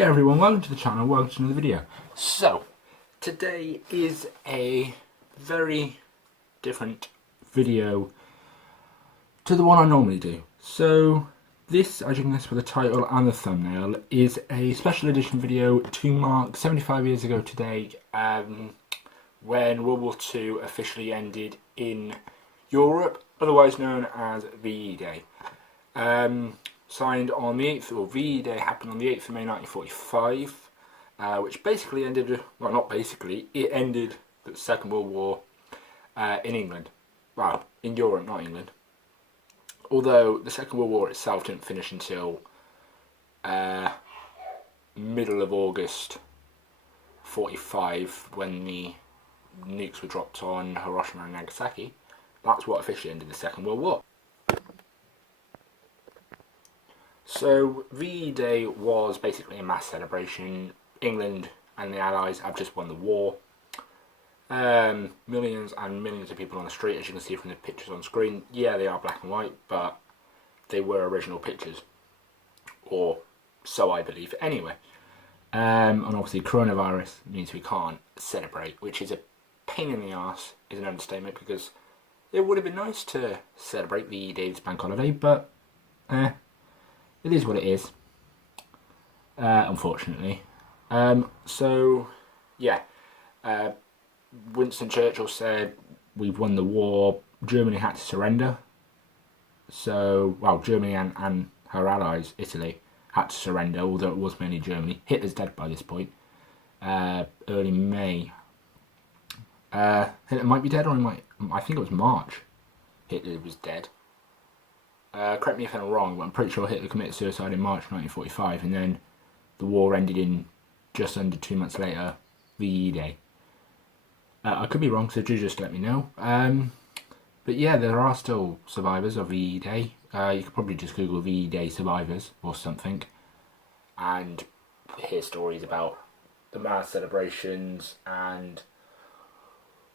Hey everyone, welcome to the channel, welcome to another video. So, today is a very different video to the one I normally do. So, this, as you can guess by the title and the thumbnail, is a special edition video to mark 75 years ago today, when World War II officially ended in Europe, otherwise known as VE Day. Signed on the 8th, or VE Day happened on the 8th of May 1945, which basically ended, well not basically, it ended the Second World War in England. Well, in Europe, not England. Although the Second World War itself didn't finish until middle of August 45, when the nukes were dropped on Hiroshima and Nagasaki. That's what officially ended the Second World War. So, VE Day was basically a mass celebration. England and the Allies have just won the war. Millions and millions of people on the street, as you can see from the pictures on screen. Yeah, they are black and white, but they were original pictures. Or so I believe. Anyway, and obviously coronavirus means we can't celebrate, which is a pain in the arse, is an understatement, because it would have been nice to celebrate VE Day this bank holiday, but it is what it is, unfortunately. So, yeah, Winston Churchill said, we've won the war, Germany had to surrender. So, well, Germany and her allies, Italy, had to surrender, although it was mainly Germany. Hitler's dead by this point. Early May. Hitler might be dead, or I think it was March Hitler was dead. Correct me if I'm wrong, but I'm pretty sure Hitler committed suicide in March 1945, and then the war ended in just under 2 months later, VE Day. I could be wrong, so do just let me know. But yeah, there are still survivors of VE Day. You could probably just Google VE Day survivors or something, and hear stories about the mass celebrations and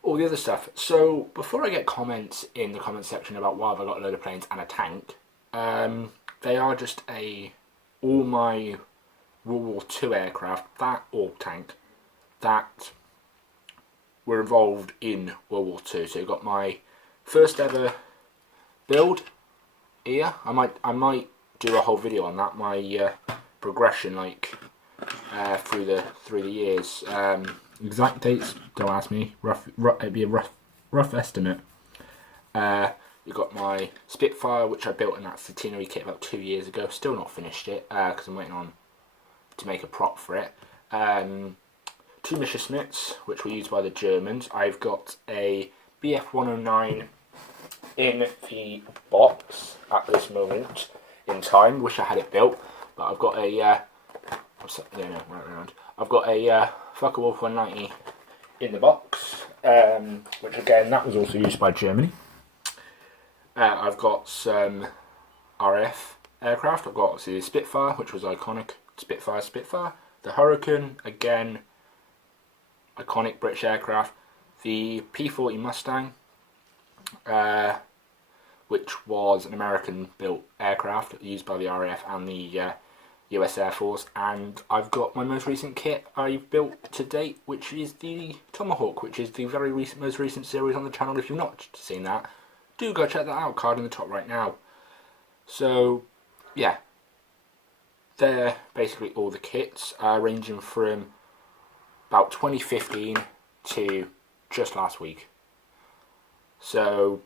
all the other stuff. So, before I get comments in the comment section about why have I got a load of planes and a tank, they are just all my World War II aircraft, or tank, that were involved in World War II. So you've got my first ever build here. I might do a whole video on that, my progression, like through the years. Exact dates, don't ask me. It'd be a rough estimate. You've got my Spitfire, which I built in that centenary kit about 2 years ago. Still not finished it, because I'm waiting on to make a prop for it. Two Messerschmitts, which were used by the Germans. I've got a Bf-109 in the box at this moment in time. Wish I had it built, but I've got a I've got a Focke-Wulf 190 in the box, which again, that was also used by Germany. I've got some RAF aircraft. I've got obviously the Spitfire, which was iconic. Spitfire. The Hurricane, again, iconic British aircraft. The P-40 Mustang, which was an American-built aircraft used by the RAF and the US Air Force. And I've got my most recent kit I've built to date, which is the Tomahawk, which is the most recent series on the channel. If you've not seen that, do go check that out, card in the top right now. So, yeah, they're basically all the kits, ranging from about 2015 to just last week. So,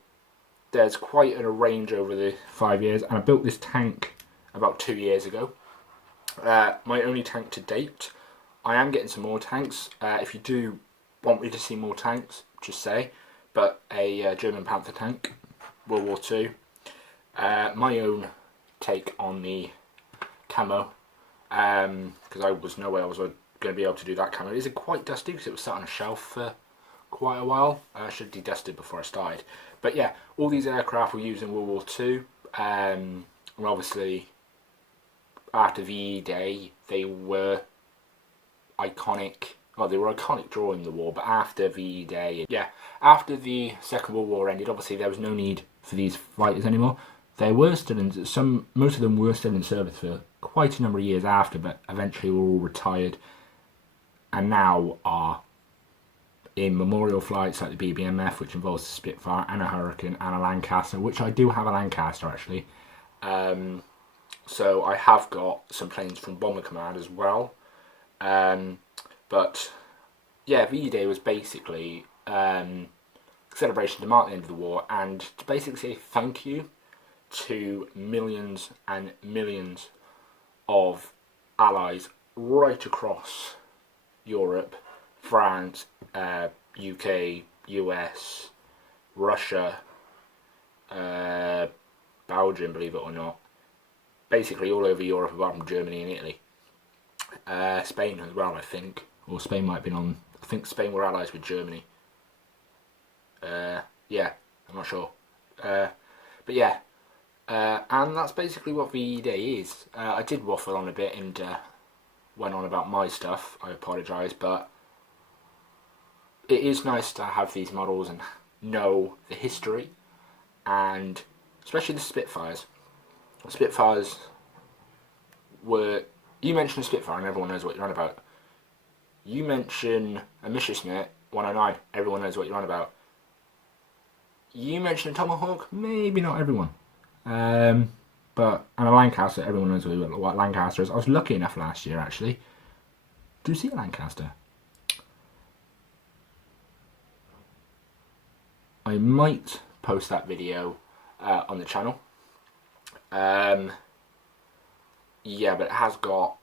there's quite a range over the 5 years, and I built this tank about 2 years ago. My only tank to date. I am getting some more tanks. If you do want me to see more tanks, just say. But a German Panther tank, World War II. My own take on the camo, because I was no way I was going to be able to do that camo. It is quite dusty because it was sat on a shelf for quite a while. I should have de-dusted before I started. But yeah, all these aircraft were used in World War II, and obviously after VE Day, they were iconic. Well, they were iconic during the war, but after VE Day, yeah, after the Second World War ended, obviously there was no need for these fighters anymore. They were still in most of them were still in service for quite a number of years after, but eventually were all retired and now are in memorial flights like the BBMF, which involves a Spitfire and a Hurricane and a Lancaster, which I do have a Lancaster actually. So I have got some planes from Bomber Command as well. But yeah, V-Day was basically celebration to mark the end of the war and to basically say thank you to millions and millions of allies right across Europe, France, UK, US, Russia, Belgium, believe it or not. Basically all over Europe apart from Germany and Italy. Spain as well, I think. Or Spain might have been on... I think Spain were allies with Germany. Yeah, I'm not sure. But yeah. And that's basically what VE Day is. I did waffle on a bit and went on about my stuff. I apologise, but it is nice to have these models and know the history, and especially the Spitfires. The Spitfires were... You mention a Spitfire and everyone knows what you're on about. You mention a Messerschmitt 109, everyone knows what you're on about. You mention a Tomahawk, maybe not everyone. But and a Lancaster, everyone knows what Lancaster is. I was lucky enough last year actually to see a Lancaster. I might post that video on the channel. Yeah, but it has got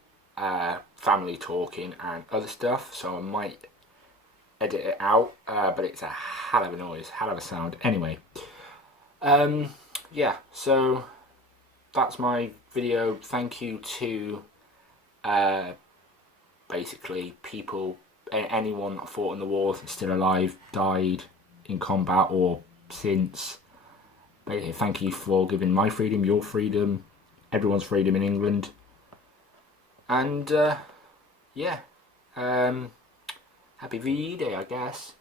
family talking and other stuff, so I might edit it out, but it's a hell of a noise, hell of a sound. Anyway, yeah, so that's my video. Thank you to basically people, anyone that fought in the war that's still alive, died in combat or since. Basically, thank you for giving my freedom, your freedom, everyone's freedom in England. And yeah, happy VE Day, I guess.